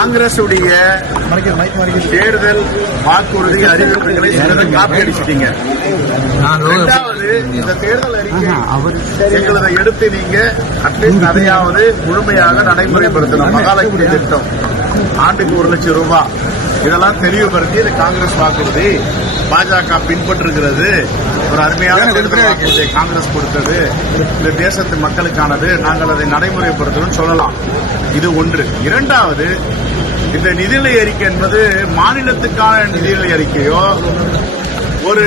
காங்கிரஸ் உடைய தேர்தல் வாக்குறுதி அறிவிப்புகளை சிலதை காப்பி அடிச்சிட்டீங்க. இரண்டாவது இந்த தேர்தல் அறிக்கை எங்களதை எடுத்து நீங்க அட்லீஸ்ட் அதையாவது முழுமையாக நடைமுறைப்படுத்தணும். மகாலட்சுமி திட்டம். ஆண்டுக்கு ஒரு லட்சம் ரூபாய். இதெல்லாம் தெளிவுபடுத்தி இது காங்கிரஸ் வாக்குறுதி பாஜக பின்பற்றுகிறது. ஒரு அருமையான தேர்தல் வாக்குறுதியை காங்கிரஸ் கொடுத்தது. இந்த தேசத்து மக்களுக்கானது. நாங்கள் அதை நடைமுறைப்படுத்தணும் சொல்லலாம். இது ஒன்று. இரண்டாவது இந்த நிதிநிலை அறிக்கை என்பது மாநிலத்துக்கான நிதிநிலை அறிக்கையோ ஒரு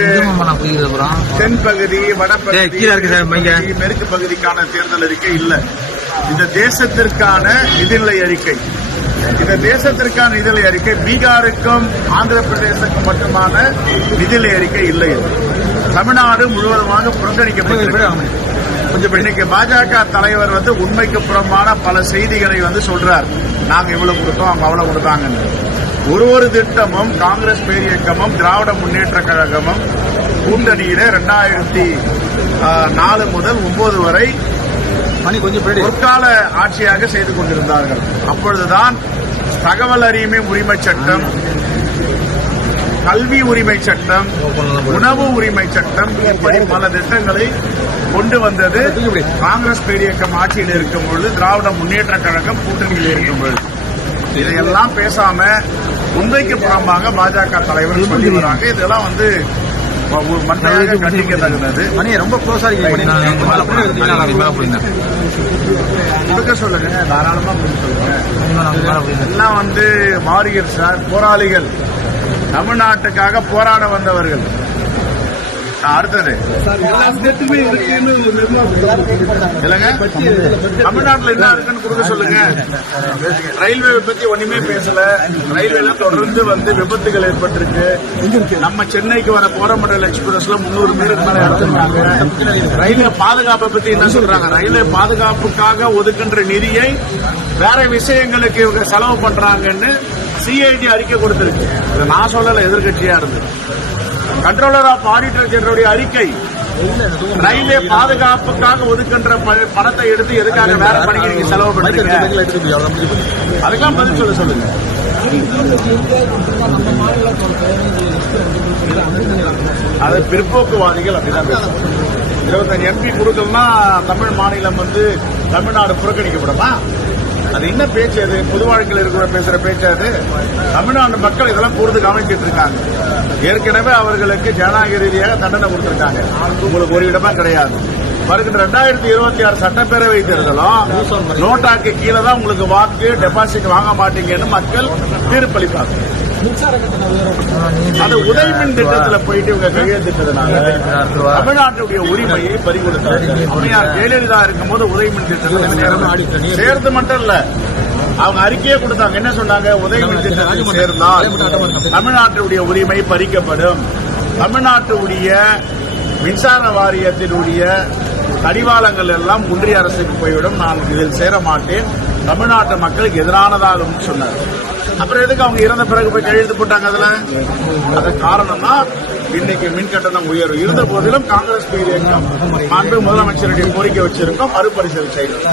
தென்பகுதி வடபகுதி கீழே இருக்கு சார், மைங்க. தெற்கு மேற்கு பகுதிக்கான தேர்தல் அறிக்கை இல்ல. இந்த தேசத்திற்கான நிதிநிலை அறிக்கை. இந்த தேசத்திற்கான நிதிநிலை அறிக்கை பீகாருக்கும் ஆந்திர பிரதேசத்துக்கும் மட்டுமான நிதிநிலை அறிக்கை இல்லை. தமிழ்நாடு முழுவதுமாக புறக்கணிக்கப்பட்டிருக்கிறது கொஞ்சம் இன்னைக்கு பாஜக தலைவர் வந்து உண்மைக்கு புறம்பான பல செய்திகளை வந்து சொல்றார். நாங்க இவ்வளவு கொடுத்தோம் அவங்க அவ்வளவு கொடுத்தாங்கன்னு. ஒரு ஒரு திட்டமும் காங்கிரஸ் பேரியக்கமும் திராவிட முன்னேற்ற கழகமும் கூட்டணியில ரெண்டாயிரத்தி நாலு முதல் ஒன்பது வரை மணி கொஞ்சம் பொற்கால ஆட்சியாக செய்து கொண்டிருந்தார்கள். அப்பொழுதுதான் தகவல் அறியுமை உரிமை சட்டம் கல்வி உரிமை சட்டம் உணவு உரிமை சட்டம் இப்படி பல திட்டங்களை கொண்டு வந்தது. காங்கிரஸ் பேரியக்கம் ஆட்சியில் இருக்கும் பொழுது திராவிட முன்னேற்ற கழகம் கூட்டணியில் இருக்கும் பொழுது. இதையெல்லாம் பேசாம உண்மைக்கு புறம்பாக பாஜக தலைவர் சொல்லி வராங்க. இதெல்லாம் வந்து ஒரு மன்றாக கண்டிக்க தகுந்தது மணி ரொம்ப க்ளோஸா இருக்கீங்க. சொல்லுங்க. தாராளமா சொல்லுங்க எல்லாம் வந்து வாரியர் சார். போராளிகள். தமிழ்நாட்டுக்காக போராட வந்தவர்கள். அடுத்தது. இல்லைங்க தமிழ்நாட்டில் என்ன இருக்குன்னு கொடுக்க சொல்லுங்க. ரயில்வே பத்தி ஒண்ணுமே பேசல. ரயில்வேல தொடர்ந்து வந்து விபத்துகள் ஏற்பட்டிருக்கு. நம்ம சென்னைக்கு வர கோரமண்டல் எக்ஸ்பிரஸ்ல முன்னூறு பேருக்கு மேல இறந்துருக்காங்க. ரயில்வே பாதுகாப்பை பத்தி என்ன சொல்றாங்க? ரயில்வே பாதுகாப்புக்காக ஒதுக்குன்ற நிதியை வேற விஷயங்களுக்கு இவங்க செலவு பண்றாங்கன்னு சிஐடி அறிக்கை கொடுத்திருக்கு. இதை நான் சொல்லல எதிர்கட்சியா இருந்து. கண்ட்ரோலர் ஆஃப் ஆடிட்டர் ஜெனரலுடைய அறிக்கை. ரயில்வே பாதுகாப்புக்காக ஒதுக்கின்ற பணத்தை எடுத்து எதுக்காக வேற பணிக்கு நீங்க செலவு பண்றீங்க அதுக்கெல்லாம் பதில் சொல்ல சொல்லுங்க. அது பிற்போக்குவாதிகள் அப்படிதான் பேசுவாங்க. இருபத்தஞ்சு எம்பி கொடுக்கலன்னா தமிழ் மாநிலம் வந்து தமிழ்நாடு புறக்கணிக்கப்படுமா. அது என்ன பேச்சு அது? பொது வாழ்க்கையில் இருக்கிற பேசுற பேச்சு அது? தமிழ்நாடு மக்கள் இதெல்லாம் கூர்ந்து கவனிச்சிட்டு இருக்காங்க. ஏற்கனவே அவர்களுக்கு ஜனநாயக ரீதியாக தண்டனை கொடுத்திருக்காங்க. உங்களுக்கு ஒரு இடமா கிடையாது. வருகின்ற ரெண்டாயிரத்தி இருபத்தி ஆறு சட்டப்பேரவை தேர்தலும் நோட்டாக்கு கீழே தான் உங்களுக்கு வாக்கு டெபாசிட் வாங்க மாட்டீங்கன்னு மக்கள் தீர்ப்பளிப்பாங்க. அது உதவிமின் திட்டத்துல போயிட்டு இவங்க கையெழுத்திட்டதுனால தமிழ்நாட்டுடைய உரிமையை பறிகொடுத்தார் அம்மையார் ஜெயலலிதா இருக்கும்போது உதவிமின் திட்டத்தில் சேர்ந்து- மட்டும் இல்ல அவங்க அறிக்கையை கொடுத்தாங்க. என்ன சொன்னாங்க? உதவிமின் திட்டத்தில் சேர்ந்தால் தமிழ்நாட்டுடைய உரிமை பறிக்கப்படும். தமிழ்நாட்டுடைய மின்சார வாரியத்தினுடைய கடிவாளங்கள் எல்லாம் ஒன்றிய அரசுக்கு போய்விடும். நான் இதில் சேர மாட்டேன் தமிழ்நாட்டு மக்களுக்கு எதிரானதாகும் சொன்னார். அப்புறம் எதுக்கு அவங்க இறந்த பிறகு போய் கையெழுத்து போட்டாங்க அதுல? அது காரணம்னா இன்னைக்கு மின் கட்டணம் உயர்வு இருந்த போதிலும் காங்கிரஸ் இயக்கம். மாண்பு முதலமைச்சருடைய கோரிக்கை வச்சிருக்கோம். மறுபரிசீலனை செய்யணும்.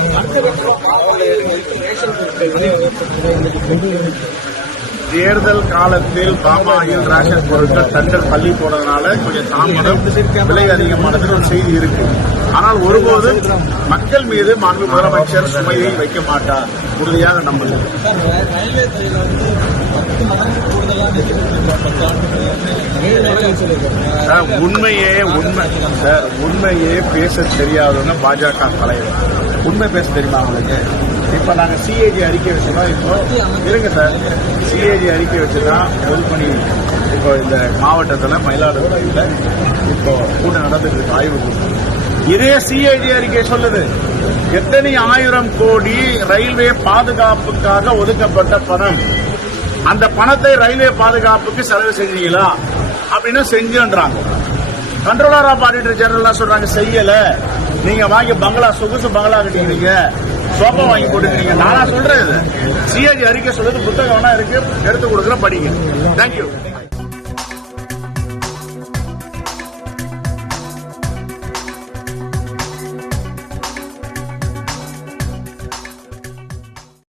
தேர்தல் காலத்தில் பாமாயில் ரேஷன் பொருட்கள் தண்டல் பள்ளி போனதுனால கொஞ்சம் தாமதம். விலை அதிகமானதுன்னு ஒரு செய்தி இருக்கு. ஆனால் ஒருபோதும் மக்கள் மீது மாண்பு முதலமைச்சர் சுமையை வைக்க மாட்டார். உறுதியாக நம்புகிறேன். உண்மையே உண்மை சார் உண்மையே பேச தெரியாதவங்க பாஜக தலைவர். உண்மை பேச தெரியுமா உங்களுக்கு? இப்ப நாங்க சிஏஜி அறிக்கை வச்சுதான் இப்போ இருங்க சார். சிஏஜி அறிக்கை வச்சுதான் பொதுப்பணி இப்போ இந்த மாவட்டத்துல மயிலாடுதுறையில இப்போ கூட்டம் நடந்துட்டு இருக்கு ஆய்வு கூட்டம். இதே சிஐடி அறிக்கை சொல்லுது. எத்தனை ஆயிரம் கோடி ரயில்வே பாதுகாப்புக்காக ஒதுக்கப்பட்ட பணம்? அந்த பணத்தை ரயில்வே பாதுகாப்புக்கு செலவு செஞ்சீங்களா? அப்படின்னு செஞ்சுன்றாங்க. கண்ட்ரோலர் ஆஃப் ஆடிட்டர் ஜெனரல் சொல்றாங்க செய்யல. நீங்க வாங்கி பங்களா சொகுசு பங்களா கட்டிக்கிறீங்க. சோபம் வாங்கி போட்டுக்கிறீங்க. நானா சொல்றேன் இது. சிஐடி அறிக்கை சொல்றது புத்தகம் இருக்கு எடுத்து கொடுக்குற படிங்க. தேங்க்யூ